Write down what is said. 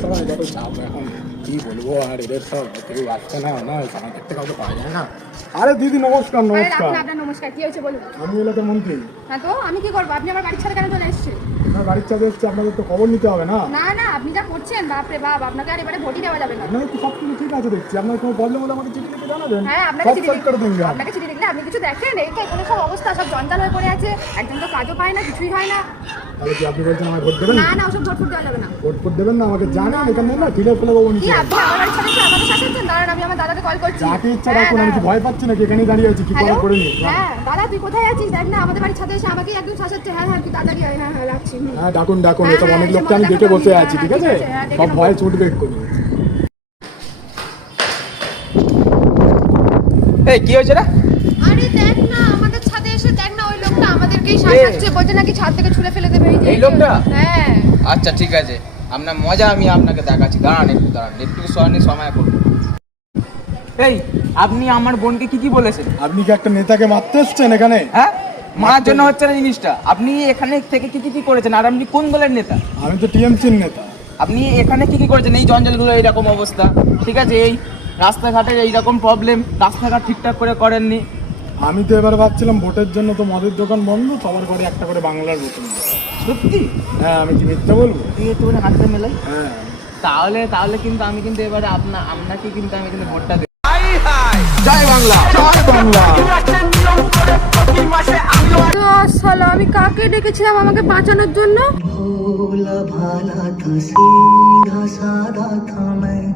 সবাই যত চাপ এখন কি বলবো, আর এদের সব কেউ আসছে না, না সবাই দেখতে কাউকে পাওয়া যায় না। আরে দিদি নমস্কার। আরে নমস্কার, রাখুন আপনার নমস্কার, কি হয়েছে বলুন। আমি এলাকার মন্ত্রী। হ্যাঁ তো আমি কি করবো, আপনি আমার বাড়ির ছাড়া কেন চলে এসেছেন? আপনার বাড়ির চাপে এসছে, আপনাদের তো খবর নিতে হবে না? না না, আপনি যা করছেন বাপরে বাপ, আপনাকে আর এবারে ভোটই দেওয়া যাবে না। আপনার তো সব কিছু ঠিক আছে দেখছি, আপনার কোনো প্রবলেম হলে আমাকে চিঠি লিখে জানাবেন। হ্যাঁ আপনাকে সব চিঠি সলভ করে দেবেন। আপনাকে চিঠি লিখলে আপনি কিছু দেখেন, এই তো এখানে সব অবস্থা, সব জঞ্জাল হয়ে পড়ে আছে, একজন তো কাজও পায় না, কিছুই হয় না। তাহলে কি আপনি বলছেন আমায় ভোট দেবেন? না না, ওসব ভোট ফুট দেওয়া যাবে না। ভোট দেবেন না আমাকে জানান, এখানে না ফিলে ফেলে দেবো কি নিচে। আপনি আমার বাড়ির সাথে আমাকে শাসাচ্ছেন? দাঁড়ান, আমি আমার দাদাকে কল করছি। যাকে ইচ্ছা ডাকুন, আমি কি ভয় পাচ্ছি নাকি? এখানেই দাঁড়িয়ে আছি, কি করে হ্যালো? করে নি। হ্যাঁ দাদা, তুই কোথায় আছিস? দেখ না, আমাদের বাড়ির ছাদে এসে আমাকেই একদম শাসাচ্ছে। হ্যাঁ হ্যাঁ, তুই তাড়াতাড়ি আয়। হ্যাঁ হ্যাঁ, রাখছি। হ্যাঁ ডাকুন ডাকুন, হ্যাঁ, এসব হ্যাঁ, অনেক এসে লোককে আমি মজা দেখে করো। বসে আছি, হ্যাঁ, ঠিক ঠিক আছে? আছে, হ্যাঁ, ডেকে সব নেবো। ভয় ছুটবে এক্ষুনি। এই কি হয়েছে রে? আরে দেখ না, আমাদের ছাদে এসে দেখ না, ওই লোকটা আমাদেরকেই শাসাচ্ছে, বলছে নাকি ছাদ থেকে ছুঁড়ে ফেলে দেবে। এই লোকটা? হ্যাঁ। আচ্ছা ঠিক আছে, আপনার মজা আমি আপনাকে দেখাচ্ছি। দাঁড়ান একটু সময় করুন। এই আপনি আমার বোনকে কি কি বলেছেন? আপনি কি একটা নেতাকে মারতে এসছেন এখানে? হ্যাঁ, মারার জন্য হচ্ছে না জিনিসটা। আপনি এখানে থেকে কি কি করেছেন, আর আপনি কোন দলের নেতা? আমি তো টিএমসির নেতা। আপনি এখানে কি করেছেন? এই জঞ্জালগুলো, এইরকম অবস্থা, ঠিক আছে? এই রাস্তাঘাটের এইরকম প্রবলেম, রাস্তাঘাট ঠিকঠাক করে করেননি। আমি তো এবার ভাবছিলাম ভোটের জন্য তো মদের দোকান বন্ধ, সবার ঘরে একটা করে বাংলার বোতল দেবো। সত্যি? হ্যাঁ, আমি কি মিথ্যা বলবো? তুই একটু হাতটা মেলাই। হ্যাঁ। তাহলে কিন্তু আমি কিন্তু এবারে আপনাকে কিন্তু আমি কিন্তু ভোটটা দেব। জয় বাংলা, জয় বাংলা। তো আসলে আমি কাকে ডেকেছিলাম আমাকে বাঁচানোর জন্য? भोला भाला था सीधा साधा था मैं।